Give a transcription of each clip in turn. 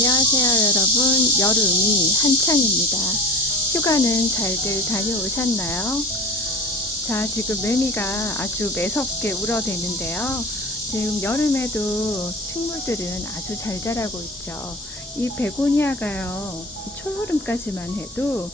안녕하세요 여러분. 여름이 한창입니다. 휴가는 잘들 다녀오셨나요? 자, 지금 매미가 아주 매섭게 울어대는데요. 지금 여름에도 식물들은 아주 잘 자라고 있죠. 이 베고니아가요, 초여름까지만 해도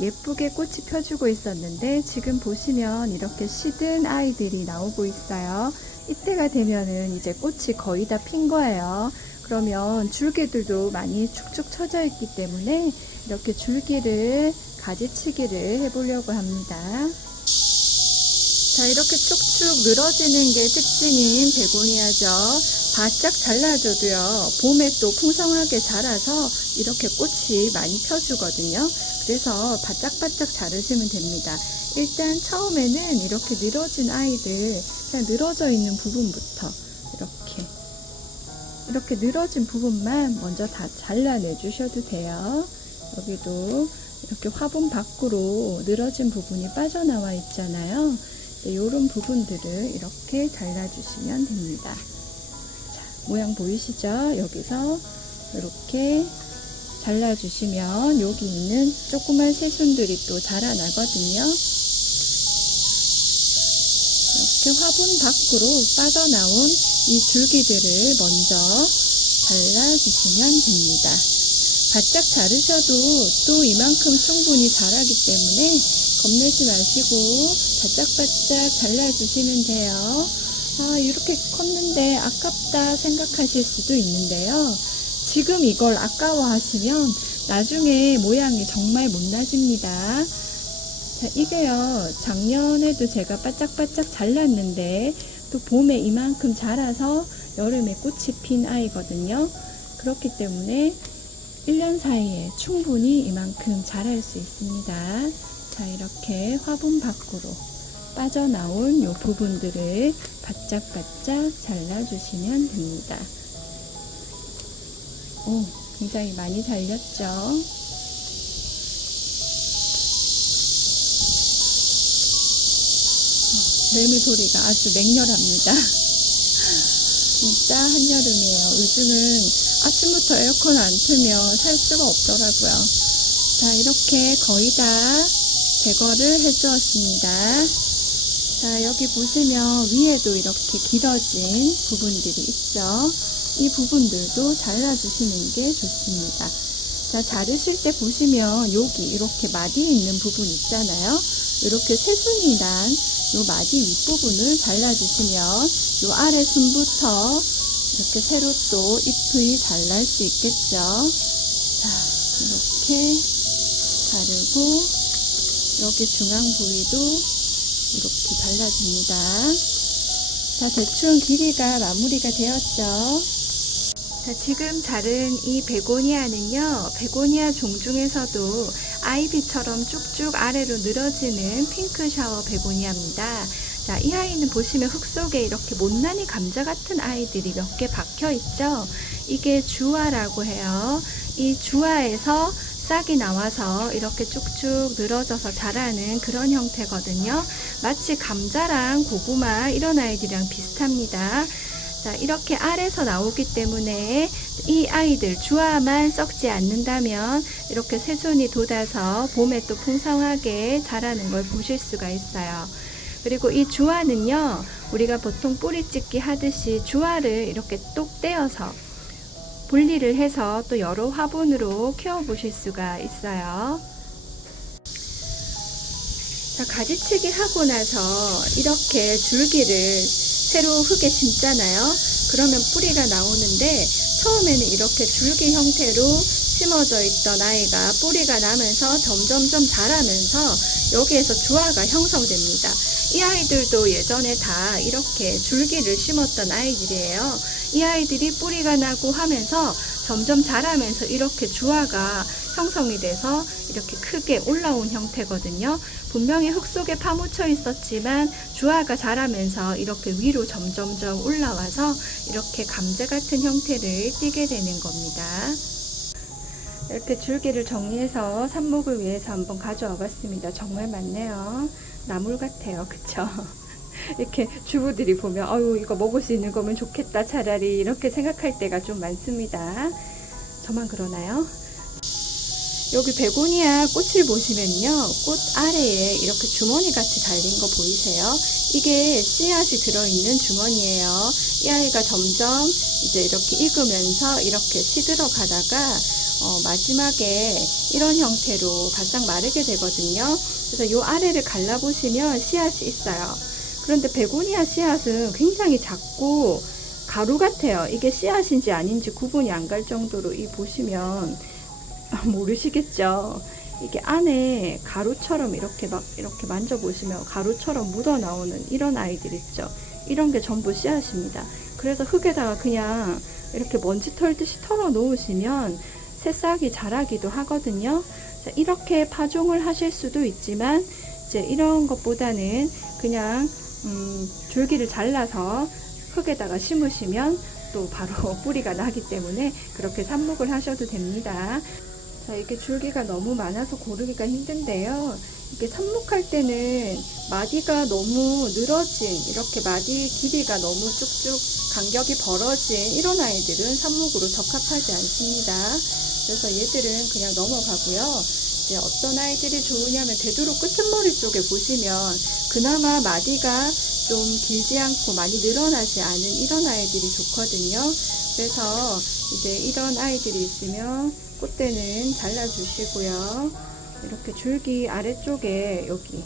예쁘게 꽃이 펴주고 있었는데 지금 보시면 이렇게 시든 아이들이 나오고 있어요. 이때가 되면은 이제 꽃이 거의 다 핀 거예요. 그러면 줄기들도 많이 축축 처져 있기 때문에 이렇게 줄기를 가지치기를 해보려고 합니다. 자, 이렇게 쭉쭉 늘어지는 게 특징인 베고니아죠. 바짝 잘라줘도요, 봄에 또 풍성하게 자라서 이렇게 꽃이 많이 펴주거든요. 그래서 바짝바짝 자르시면 됩니다. 일단 처음에는 이렇게 늘어진 아이들, 그냥 늘어져 있는 부분부터 이렇게 늘어진 부분만 먼저 다 잘라내 주셔도 돼요. 여기도 이렇게 화분 밖으로 늘어진 부분이 빠져나와 있잖아요. 이런 부분들을 이렇게 잘라주시면 됩니다. 자, 모양 보이시죠? 여기서 이렇게 잘라주시면 여기 있는 조그만 새순들이 또 자라나거든요. 이렇게 화분 밖으로 빠져나온 이 줄기들을 먼저 잘라주시면 됩니다. 바짝 자르셔도 또 이만큼 충분히 자라기 때문에 겁내지 마시고 바짝바짝 잘라주시면 돼요. 아, 이렇게 컸는데 아깝다 생각하실 수도 있는데요. 지금 이걸 아까워하시면 나중에 모양이 정말 못나집니다. 자, 이게요, 작년에도 제가 바짝바짝 잘랐는데 또 봄에 이만큼 자라서 여름에 꽃이 핀 아이거든요. 그렇기 때문에 1년 사이에 충분히 이만큼 자랄 수 있습니다. 자, 이렇게 화분 밖으로 빠져나온 이 부분들을 바짝바짝 잘라주시면 됩니다. 오, 굉장히 많이 잘렸죠? 매미 소리가 아주 맹렬합니다. 진짜 한여름이에요. 요즘은 아침부터 에어컨 안 틀면 살 수가 없더라고요. 자, 이렇게 거의 다 제거를 해 주었습니다. 자, 여기 보시면 위에도 이렇게 길어진 부분들이 있죠. 이 부분들도 잘라주시는 게 좋습니다. 자, 자르실 때 보시면 여기 이렇게 마디 있는 부분 있잖아요. 이렇게 새순이 난 요 마디 윗부분을 잘라주시면 요 아래 순부터 이렇게 새로 또 잎이 잘 날 수 있겠죠. 자, 이렇게 자르고 여기 중앙 부위도 이렇게 잘라줍니다. 자, 대충 길이가 마무리가 되었죠. 자, 지금 자른 이 베고니아는요, 베고니아 종 중에서도 아이비처럼 쭉쭉 아래로 늘어지는 핑크 샤워 베고니아입니다. 자, 이 아이는 보시면 흙 속에 이렇게 못난이 감자 같은 아이들이 몇 개 박혀 있죠. 이게 주화라고 해요. 이 주화에서 싹이 나와서 이렇게 쭉쭉 늘어져서 자라는 그런 형태거든요. 마치 감자랑 고구마 이런 아이들이랑 비슷합니다. 자, 이렇게 알에서 나오기 때문에 이 아이들 주화만 썩지 않는다면 이렇게 새순이 돋아서 봄에 또 풍성하게 자라는 걸 보실 수가 있어요. 그리고 이 주화는요, 우리가 보통 뿌리찍기 하듯이 주화를 이렇게 똑 떼어서 분리를 해서 또 여러 화분으로 키워 보실 수가 있어요. 자, 가지치기 하고 나서 이렇게 줄기를 새로 흙에 심잖아요. 그러면 뿌리가 나오는데 처음에는 이렇게 줄기 형태로 심어져 있던 아이가 뿌리가 나면서 점점점 자라면서 여기에서 주화가 형성됩니다. 이 아이들도 예전에 다 이렇게 줄기를 심었던 아이들이에요. 이 아이들이 뿌리가 나고 하면서 점점 자라면서 이렇게 주화가 형성이 돼서 이렇게 크게 올라온 형태거든요. 분명히 흙 속에 파묻혀 있었지만 주화가 자라면서 이렇게 위로 점점점 올라와서 이렇게 감자 같은 형태를 띠게 되는 겁니다. 이렇게 줄기를 정리해서 삽목을 위해서 한번 가져와 봤습니다. 정말 많네요. 나물 같아요. 그쵸? 이렇게 주부들이 보면 아유 이거 먹을 수 있는 거면 좋겠다 차라리 이렇게 생각할 때가 좀 많습니다. 저만 그러나요? 여기 베고니아 꽃을 보시면요, 꽃 아래에 이렇게 주머니 같이 달린 거 보이세요? 이게 씨앗이 들어있는 주머니예요. 이 아이가 점점 이제 이렇게 익으면서 이렇게 시들어 가다가 마지막에 이런 형태로 바싹 마르게 되거든요. 그래서 이 아래를 갈라보시면 씨앗이 있어요. 그런데 베고니아 씨앗은 굉장히 작고 가루 같아요. 이게 씨앗인지 아닌지 구분이 안 갈 정도로 이 보시면 모르시겠죠? 이게 안에 가루처럼 이렇게 만져보시면 가루처럼 묻어 나오는 이런 아이들 있죠? 이런 게 전부 씨앗입니다. 그래서 흙에다가 그냥 이렇게 먼지 털듯이 털어 놓으시면 새싹이 자라기도 하거든요. 이렇게 파종을 하실 수도 있지만 이제 이런 것보다는 그냥 줄기를 잘라서 흙에다가 심으시면 또 바로 뿌리가 나기 때문에 그렇게 삽목을 하셔도 됩니다. 자, 이게 줄기가 너무 많아서 고르기가 힘든데요. 이게 삽목할 때는 마디가 너무 늘어진, 이렇게 마디 길이가 너무 쭉쭉 간격이 벌어진 이런 아이들은 삽목으로 적합하지 않습니다. 그래서 얘들은 그냥 넘어가고요. 이제 어떤 아이들이 좋으냐면 되도록 끄트머리 쪽에 보시면 그나마 마디가 좀 길지 않고 많이 늘어나지 않은 이런 아이들이 좋거든요. 그래서 이제 이런 아이들이 있으면 꽃대는 잘라주시고요. 이렇게 줄기 아래쪽에 여기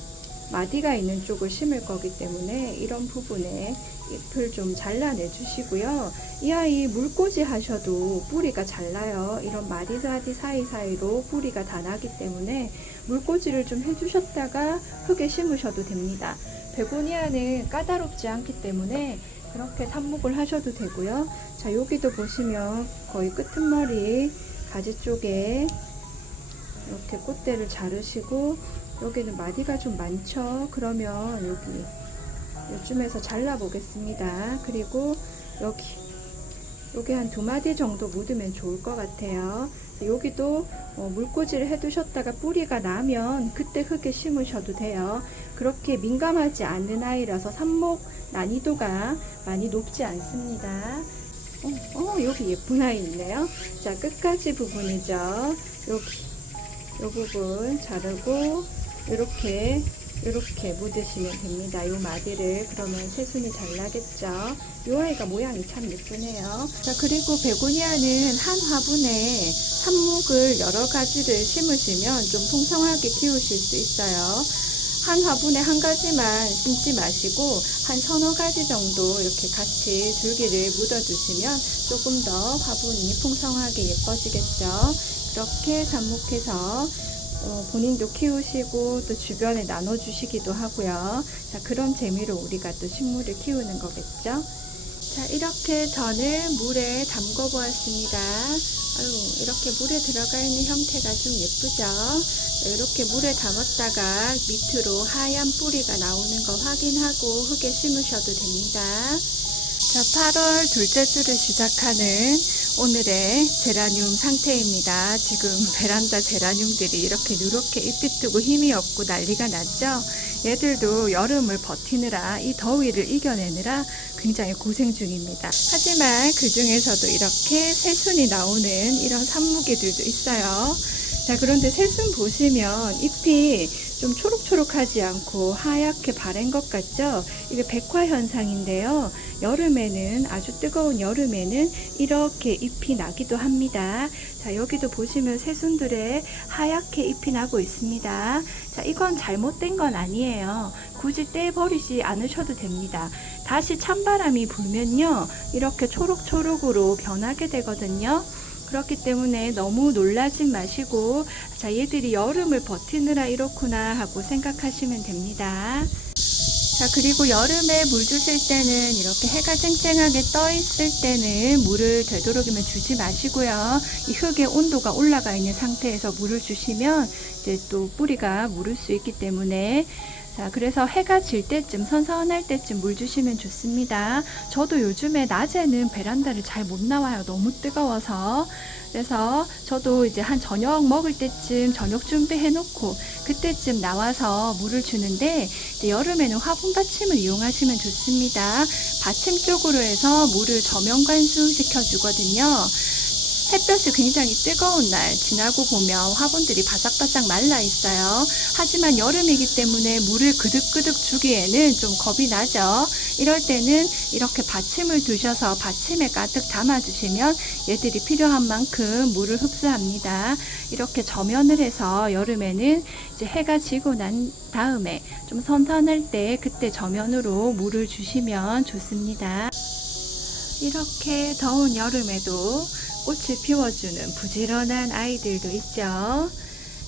마디가 있는 쪽을 심을 거기 때문에 이런 부분에 잎을 좀 잘라내 주시고요. 이 아이 물꽂이 하셔도 뿌리가 잘 나요. 이런 마디마디 사이사이로 뿌리가 다 나기 때문에 물꽂이를 좀 해주셨다가 흙에 심으셔도 됩니다. 베고니아는 까다롭지 않기 때문에 그렇게 삽목을 하셔도 되고요. 자, 여기도 보시면 거의 끄트머리 가지 쪽에 이렇게 꽃대를 자르시고 여기는 마디가 좀 많죠. 그러면 여기 요쯤에서 잘라 보겠습니다. 그리고 여기 한 2마디 정도 묻으면 좋을 것 같아요. 여기도 물꽂이를 해 두셨다가 뿌리가 나면 그때 흙에 심으셔도 돼요. 그렇게 민감하지 않는 아이라서 삽목 난이도가 많이 높지 않습니다. 여기 예쁜 아이 있네요. 자, 끝까지 부분이죠. 요 부분 자르고 이렇게 묻으시면 됩니다. 요 마디를. 그러면 새순이 잘 나겠죠. 요 아이가 모양이 참 예쁘네요. 자, 그리고 베고니아는 한 화분에 삽목을 여러 가지를 심으시면 좀 풍성하게 키우실 수 있어요. 한 화분에 한 가지만 심지 마시고 한 서너 가지 정도 이렇게 같이 줄기를 묻어주시면 조금 더 화분이 풍성하게 예뻐지겠죠. 그렇게 접목해서 본인도 키우시고 또 주변에 나눠주시기도 하고요. 자, 그런 재미로 우리가 또 식물을 키우는 거겠죠. 자, 이렇게 저는 물에 담궈 보았습니다. 이렇게 물에 들어가 있는 형태가 좀 예쁘죠. 이렇게 물에 담았다가 밑으로 하얀 뿌리가 나오는 거 확인하고 흙에 심으셔도 됩니다. 자, 8월 둘째 주를 시작하는 오늘의 제라늄 상태입니다. 지금 베란다 제라늄들이 이렇게 누렇게 잎이 뜨고 힘이 없고 난리가 났죠. 얘들도 여름을 버티느라 이 더위를 이겨내느라 굉장히 고생 중입니다. 하지만 그 중에서도 이렇게 새순이 나오는 이런 산무기들도 있어요. 자, 그런데 새순 보시면 잎이 좀 초록초록하지 않고 하얗게 바랜 것 같죠? 이게 백화 현상인데요. 여름에는, 아주 뜨거운 여름에는 이렇게 잎이 나기도 합니다. 자, 여기도 보시면 새순들의 하얗게 잎이 나고 있습니다. 자, 이건 잘못된 건 아니에요. 굳이 떼버리지 않으셔도 됩니다. 다시 찬바람이 불면요, 이렇게 초록초록으로 변하게 되거든요. 그렇기 때문에 너무 놀라지 마시고, 자, 얘들이 여름을 버티느라 이렇구나 하고 생각하시면 됩니다. 자, 그리고 여름에 물 주실 때는 이렇게 해가 쨍쨍하게 떠 있을 때는 물을 되도록이면 주지 마시고요. 이 흙의 온도가 올라가 있는 상태에서 물을 주시면 이제 또 뿌리가 무를 수 있기 때문에, 자, 그래서 해가 질 때쯤, 선선할 때쯤 물 주시면 좋습니다. 저도 요즘에 낮에는 베란다를 잘 못 나와요. 너무 뜨거워서. 그래서 저도 이제 한 저녁 먹을 때쯤 저녁 준비해 놓고 그때쯤 나와서 물을 주는데, 이제 여름에는 화분 받침을 이용하시면 좋습니다. 받침 쪽으로 해서 물을 저면 관수 시켜 주거든요. 햇볕이 굉장히 뜨거운 날 지나고 보면 화분들이 바삭바삭 말라 있어요. 하지만 여름이기 때문에 물을 그득그득 주기에는 좀 겁이 나죠. 이럴 때는 이렇게 받침을 두셔서 받침에 가득 담아주시면 얘들이 필요한 만큼 물을 흡수합니다. 이렇게 저면을 해서 여름에는 이제 해가 지고 난 다음에 좀 선선할 때 그때 저면으로 물을 주시면 좋습니다. 이렇게 더운 여름에도 꽃을 피워주는 부지런한 아이들도 있죠.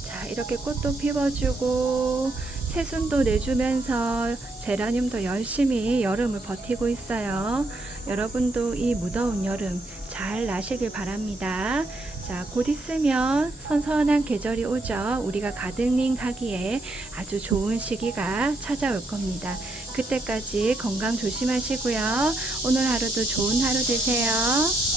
자, 이렇게 꽃도 피워주고 새순도 내주면서 제라늄도 열심히 여름을 버티고 있어요. 여러분도 이 무더운 여름 잘 나시길 바랍니다. 자, 곧 있으면 선선한 계절이 오죠. 우리가 가든링 하기에 아주 좋은 시기가 찾아올 겁니다. 그때까지 건강 조심하시고요. 오늘 하루도 좋은 하루 되세요.